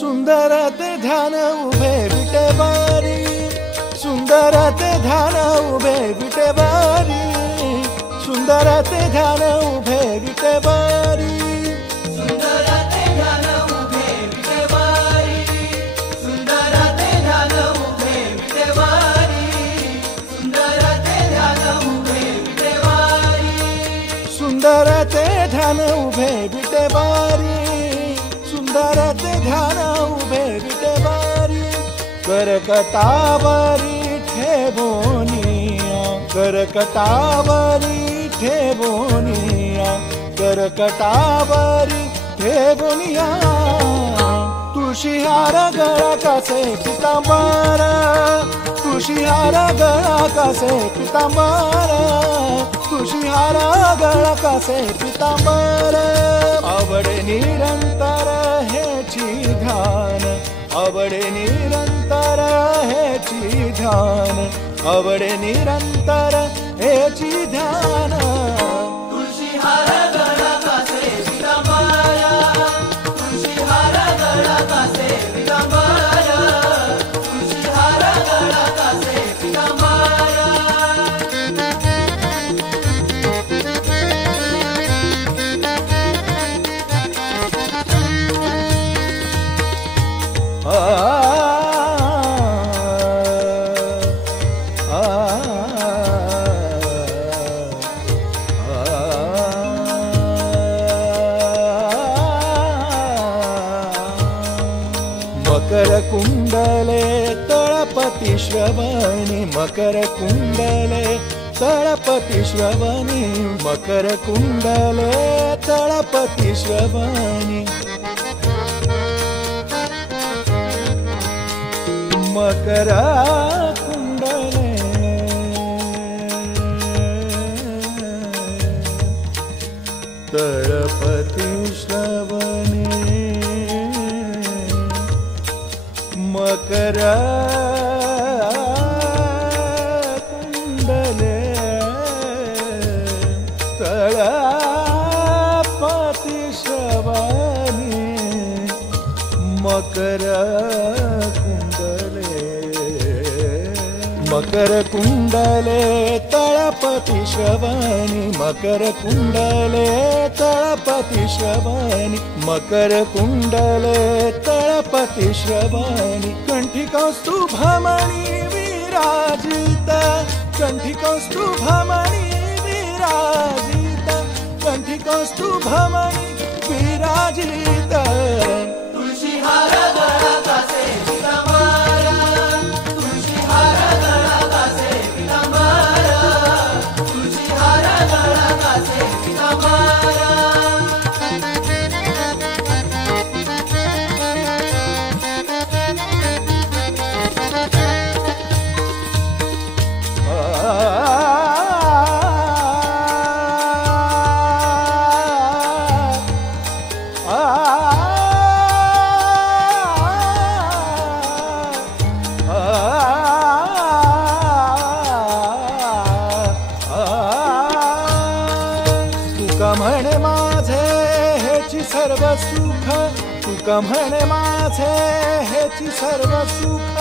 सुंदर ते ध्यान उभे विटेवारी, सुंदर ते ध्यान उभे विटेवारी, सुंदर ते ध्यान उभे विटेवारी, सुंदर ते ध्यान उभे विटेवारी, सुंदर ते ध्यान उभे विटेवारी, सुंदर ते ध्यान उभे विटेवारी, सुंदर ते ध्यान उभे विटेवारी, सुंदर ते ध्यान उभे विटेवारी, करकटावरी ठेवोनिया, करकटावरी ठेवोनिया, करकटावरी ठेवोनिया, तुळशीहार गळा कासे पितांबर, तुळशीहार गळा कासे पितांबर, तुळशीहार गळा कासे पितांबर, आवडे निरंतर हेची ध्यान, आवडे निरंतर हेची ध्यान, आवडे निरंतर हेची ध्यान, तुळशीहार गळा कासे पितांबर, तुळशीहार गळा कासे पितांबर, तुळशीहार गळा कासे पितांबर, मकर कुंडले तळपती श्रवणी, मकर कुंडले तळपती श्रवणी, मकर कुंडले तळपती श्रवणी, मकर कुंडले तळपती श्रवणी, मकर कुंडले तळपती श्रवणी, मकर कुंडले, मकर कुंडले तळपती श्रवणी, मकर कुंडले तळपती श्रवणी, मकर कुंडले तळपती श्रवणी, कंठी कौस्तुभमणि विराजित, कंठी कौस्तुभमणि विराजित, कंठी कौस्तुभमणि विराजित, तुळशीहार गळा कासे पितांबर, तुळशीहार गळा कासे पितांबर, तुळशीहार गळा कासे पितांबर, तुका म्हणे माझे हेची सर्व सुख, तुका म्हणे माझे हेची सर्व सुख,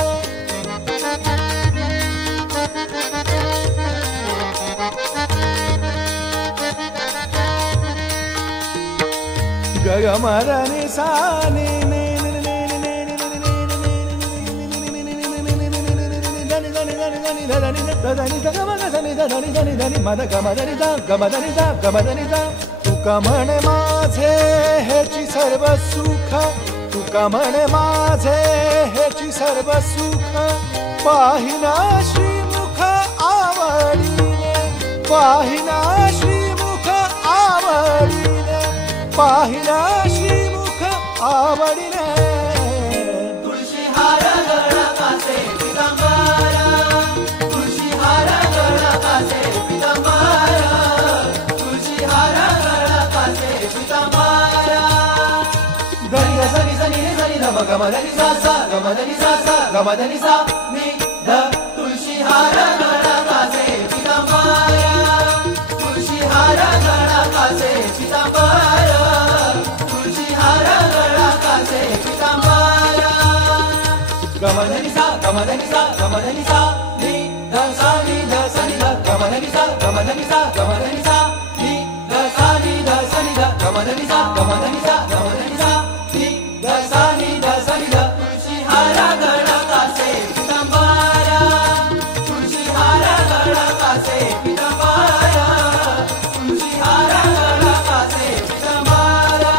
गगमरनि सानि तुका म्हणे माझे हेची सर्व सुख, तुका म्हणे माझे हेची सर्व सुख, पाहिना श्रीमुख आवडीने, पाहिना श्रीमुख आवडीने, पाहिना श्रीमुख आवडीने, तुळशीहार गळा कासे पितांबर, तुळशीहार गळा कासे पितांबर, तुळशीहार गळा कासे पितांबर, धनी ग सनी सनी रे सनी ध ग म धनी सा सा ग म धनी सा सा ग म धनी सा नि ध, तुळशीहार गळा कासे पितांबर, तुळशीहार गळा कासे पितांबर, तुळशीहार गळा कासे पितांबर. गमधनि सा गमधनि सा गमधनि सा नि ध सा नि ध सा नि ध गमधनि सा गमधनि सा गमधनि सा नि ध सा नि ध सा नि ध गमधनि सा गमधनि सा गमधनि सा नि ध सा नि ध सा नि ध तुळशी हारा गळा कासे पितांबरा तुळशी हारा गळा कासे पितांबरा तुळशी हारा गळा कासे पितांबरा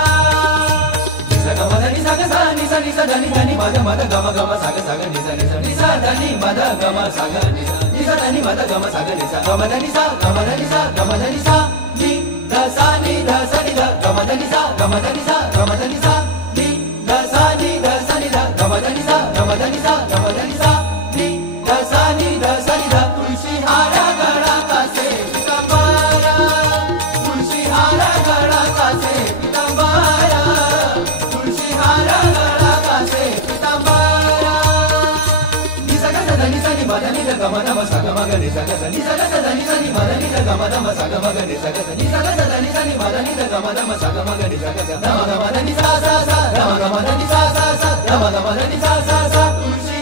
गमधनि सा ग सा नि सा नि सा धनि धनि मद मद गम गम सा ग नि सा नि सा नि सा धनि मद गम सा ग नि सा नि सा धनि मद गम सा ग नि सा गमधनि सा गमधनि सा गमधनि सा नि ध सा नि ध सा नि ध गमधनि सा गमधनि सा गमधनि सा नि ध सा नि ध सा नि ध गमधनि सा गमधनि सा गमधनि सा नि ध सा नि ध सा नि ध तुळशी हारा गळा कासे पितांबरा तुळशी हारा गळा कासे पितांबरा तुळशी हारा गळा कासे पितांबरा नि सा ग सा ध नि सा नि मद नि ध गम ध म सा ग म ग नि सा ग सा नि सा ग सा ध नि सा नि मद नि ध गम ध म सा ग म ग नि सा ग सा नि सा ग सा ध नि सा नि मद नि ध गम ध म सा ग म ग नि सा ग सा ध म ग म ध नि सा सा सा ध म ग म ध नि सा सा सा ध म ग म ध नि सा सा सा तुळशी